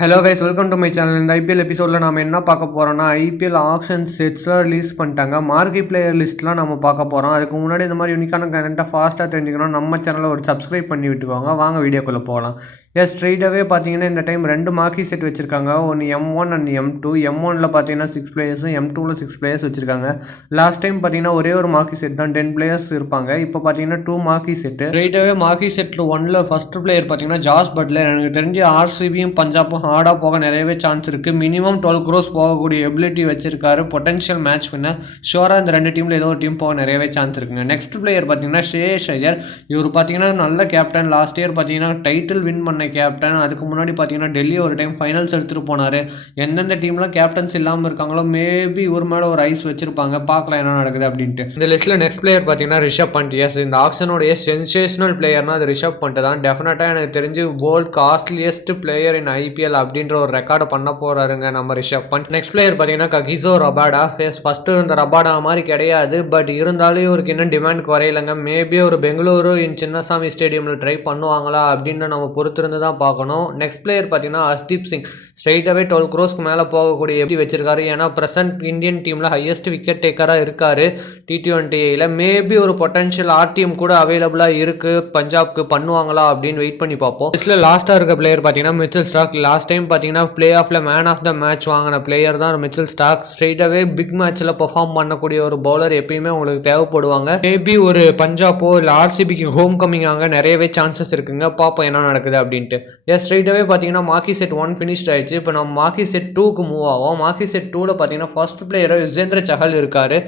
Hello guys, welcome to my channel. இந்த IPL எபிசோடில் நம்ம என்ன பார்க்க போகிறோம்னா, ஐபிஎல் ஆப்ஷன் செட்ஸ்லாம் ரிலீஸ் பண்ணிட்டாங்க. மார்க்கி பிளேயர் லிஸ்ட்லாம் நம்ம பார்க்க போகிறோம். அதுக்கு முன்னாடி இந்த மாதிரி யூனிக்கான கண்டென்ட்டாக ஃபாஸ்ட்டாக தெரிஞ்சுக்கணும் நம்ம சேனலை ஒரு சப்ஸ்கிரைப் பண்ணி விட்டுக்கோங்க. வாங்க வீடியோக்குள்ளே போகலாம். ஸ்ட்ரெயிட்டாகவே பார்த்தீங்கன்னா இந்த டைம் 2 மார்க்கி செட் வச்சுருக்காங்க. ஒன்று M1 அண்ட் M2. M1ல் பார்த்தீங்கன்னா 6 பிளேயர்ஸும் M2ல் 6 பிளேயர்ஸ் வச்சுருக்காங்க. லாஸ்ட் டைம் பார்த்தீங்கன்னா ஒரே ஒரு மார்க்கி செட் தான் 10 பிளேயர்ஸ் இருப்பாங்க. இப்போ பார்த்தீங்கன்னா 2 மார்க்கி செட்டு. ஸ்ட்ரெயிட்டாகவே மார்க்கி செட்டில் 1ல் ஃபஸ்ட் பிளேயர் பார்த்தீங்கன்னா ஜாஸ் பட்லர். எனக்கு தெரிஞ்சு ஆர்சிபியும் பஞ்சாப்பும் ஹார்டாக போக நிறையவே சான்ஸ் இருக்குது. மினிமம் 12 crores போகக்கூடிய எபிலிட்டி வச்சிருக்காரு. Potential match winner. ஷோராக இந்த 2 டீமில் ஏதோ ஒரு டீம் போக நிறையவே சான்ஸ் இருக்குங்க. நெக்ஸ்ட் பிளேயர் பார்த்தீங்கன்னா ஸ்ரேயஸ் ஐயர். இவர் பார்த்தீங்கன்னா நல்ல கேப்டன். லாஸ்ட் இயர் பார்த்தீங்கன்னா டைட்டில் வின் பண்ண கேப்டன். அதுக்கு முன்னாடி பார்த்தீங்கன்னா டெல்லி ஒரு டைம் ஃபைனல்ஸ் எடுத்துகிட்டு போனார். எந்தெந்த டீம்லாம் கேப்டன்ஸ் இல்லாமல் இருக்காங்களோ மேபி இவர் மேலே ஒரு ஐஸ் வச்சிருப்பாங்க. பார்க்கலாம் என்ன நடக்குது அப்படின்ட்டு. இந்த லிஸ்ட்டில் நெக்ஸ்ட் பிளேயர் பார்த்தீங்கன்னா ரிஷப் பண்ட். எஸ், இந்த ஆக்ஷனுடைய சென்சேஷனல் பிளேயர்னா அது ரிஷப் பண்ட் தான். டெஃபினட்டாக எனக்கு தெரிஞ்சு வேர்ல்ட் காஸ்ட்லியஸ்ட் பிளேயர் இன் ஐபிஎல் அப்படின்ற ஒரு ரெக்கார்டு பண்ண போறாருங்க நம்ம ரிஷப் பண்ட். நெக்ஸ்ட் பிளேயர் பார்த்தீங்கன்னா ககிசோ ரபாடா. ஃபர்ஸ்ட் இருந்த ரபாடா மாதிரி கிடையாது, பட் இருந்தாலும் இவருக்கு இன்னும் டிமாண்ட் குறையலைங்க. மேபி ஒரு பெங்களூரு இன் சின்னசாமி ஸ்டேடியமில் ட்ரை பண்ணுவாங்களா அப்படின்னு நம்ம பொறுத்திருந்து தான் பார்க்கணும். நெக்ஸ்ட் பிளேயர் பார்த்தீங்கன்னா ஹர்ஷ்தீப் சிங். ஸ்ட்ரைட்டாகவே 12 crores மேலே போகக்கூடிய எப்படி வச்சிருக்காரு. ஏன்னா பிரசன்ட் இந்தியன் டீமில் ஹையஸ்ட் விக்கெட் டேக்கராக இருக்காரு T20ல. மேபி ஒரு பொட்டன்ஷியல் ஆர்டிஎம் கூட அவைலபிளாக இருக்குது. பஞ்சாப்க்கு பண்ணுவாங்களா அப்படின்னு வெயிட் பண்ணி பார்ப்போம். இதில் லாஸ்ட்டாக இருக்க பிளேயர் பார்த்தீங்கன்னா மிச்சல் ஸ்டார்க். லாஸ்ட் டைம் பார்த்தீங்கன்னா பிளே ஆஃப்ல மேன் ஆஃப் த மேட்ச் வாங்கின பிளேயர் தான் மிச்சல் ஸ்டார்க். ஸ்ட்ரெயிட்டாகவே பிக் மேட்ச்சில் பெர்ஃபார்ம் பண்ணக்கூடிய ஒரு பவுலர் எப்பயுமே உங்களுக்கு தேவைப்படுவாங்க. மேபி ஒரு பஞ்சாப்போ இல்லை ஆர்சிபிக்கு ஹோம் கம்மிங் ஆக நிறையவே சான்சஸ் இருக்குங்க. பார்ப்போம் என்ன நடக்குது அப்படின்ட்டு. ஸ்ட்ரெயிட்டாகவே பார்த்தீங்கன்னா மார்க்கி செட் 1 ஃபினிஷ்ட் ஆயிடுச்சு. இப்போ நம்ம மார்க்கி செட் 2க்கு மூவ் ஆகும். மார்க்கி செட் 2ல பார்த்தீங்கன்னா ஃபர்ஸ்ட் பிளேயர் யுஸ்வேந்திர சஹல் இருக்காரு.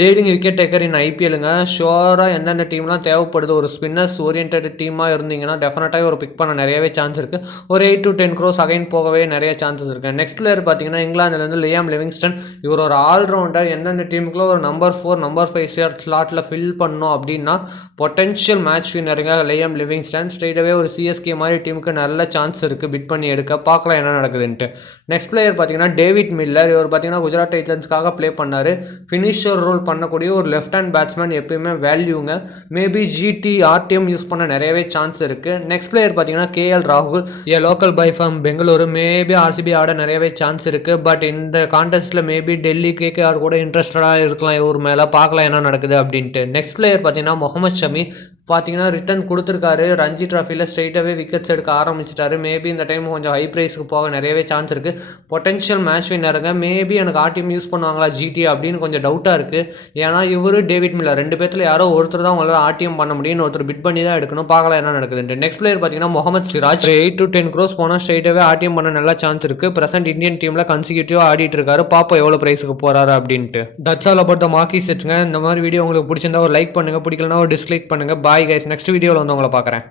லீடிங் விக்கெட் டேக்கர் இன் ஐபிஎலுங்க. ஷோராக எந்தெந்த டீம்லாம் தேவைப்படுது, ஒரு ஸ்பின்னர்ஸ் ஓரியன்ட் டீமாக இருந்தீங்கன்னா டெஃபினட்டாக ஒரு பிக் பண்ண நிறையவே சான்ஸ் இருக்குது. ஒரு 8 to 10 crores அகைன் போகவே நிறைய சான்சஸ் இருக்குது. நெக்ஸ்ட் பிளேயர் பார்த்தீங்கன்னா இங்கிலாந்துலேருந்து லியாம் லிவிங்ஸ்டன். இவர் ஒரு ஆல்ரவுண்டர். எந்தெந்த டீமுக்குள்ள ஒரு நம்பர் 4 நம்பர் 5 ஸ்லாட்டில் ஃபில் பண்ணணும் அப்படின்னா பொட்டன்ஷியல் மேட்ச் வின்னருங்க லியாம் லிவிங்ஸ்டன். ஸ்ட்ரெயிட்டாகவே ஒரு சிஎஸ்கே மாதிரி டீமுக்கு நல்ல சான்ஸ் இருக்குது பிட் பண்ணி எடுக்க. பார்க்கலாம் என்ன நடக்குதுன்ட்டு. நெக்ஸ்ட் பிளேயர் பார்த்தீங்கன்னா டேவிட் மில்லர். இவர் பார்த்தீங்கன்னா குஜராத் டைட்டன்ஸ்க்காக ப்ளே பண்ணார். ஃபினிஷர் ரோல் பண்ணக்கூடிய ஒரு லெஃப்ட் ஹேண்ட் பேட்ஸ்மேன் எப்பயுமே வேல்யூங்க. மேபி ஜிடி ஆர்டிஎம் யூஸ் பண்ண நிறையவே சான்ஸ் இருக்குது. நெக்ஸ்ட் பிளேயர் பார்த்தீங்கன்னா KL ராகுல். Local by from Bengaluru. Maybe RCB ஆட நிறையவே சான்ஸ் இருக்குது. பட் இந்த கான்டெஸ்ட்டில் மேபி டெல்லி KKR கூட இன்ட்ரெஸ்டடாக இருக்கலாம் இவர் மேலே. பார்க்கலாம் என்ன நடக்குது அப்படின்ட்டு. நெக்ஸ்ட் பிளேயர் பார்த்தீங்கன்னா முகமது ஷமி. பார்த்தீங்கன்னா ரிட்டர்ன் கொடுத்துருக்காரு. ரஞ்சி ட்ராஃபியில் ஸ்ட்ரெயிட்டாகவே விக்கெட்ஸ் எடுக்க ஆரம்பிச்சிட்டாரு. மேபி இந்த டைம் கொஞ்சம் ஹை ப்ரைஸ்க்கு போக நிறையவே சான்ஸ் இருக்குது. பொட்டன்ஷியல் மேட்ச் வின்னருங்க. மேபி எனக்கு ஆர்டிஎம் யூஸ் பண்ணுவாங்களா ஜிடி அப்படின்னு கொஞ்சம் டவுட்டாக இருக்குது. ஏன்னா இவர் டேவிட் மில்லர் 2 பேர்த்தில் யாரோ ஒருத்தர் தான் உங்களால் ஆர்டிஎம் பண்ண முடியும்னு ஒருத்தர் பிட் பண்ணி தான் எடுக்கணும். பார்க்கலாம் என்ன நடக்குதுன்ட்டு. நெக்ஸ்ட் பிளேயர் பார்த்தீங்கன்னா முகமது சிராஜ். 8 to 10 crores போனால் ஸ்ட்ரெயிட்டாகவே ஆர்டிஎம் பண்ண நல்ல சான்ஸ் இருக்குது. பிரசன்ட் இந்தியன் டீமில் கன்சிக்யூட்டிவாக ஆடிட்டு இருக்காரு. பார்ப்போம் எவ்வளோ ப்ரைஸுக்கு போகிறாரு அப்படின்ட்டு. That's all about the marquee செட்ஸ்ங்க. இந்த மாதிரி வீடியோ உங்களுக்கு பிடிச்சிருந்தா ஒரு லைக் பண்ணுங்கள், பிடிக்கலனா ஒரு டிஸ்லைக் பண்ணுங்கள். பாய் கைஸ், நெக்ஸ்ட் வீடியோவில் வந்து உங்களை பார்க்குறேன்.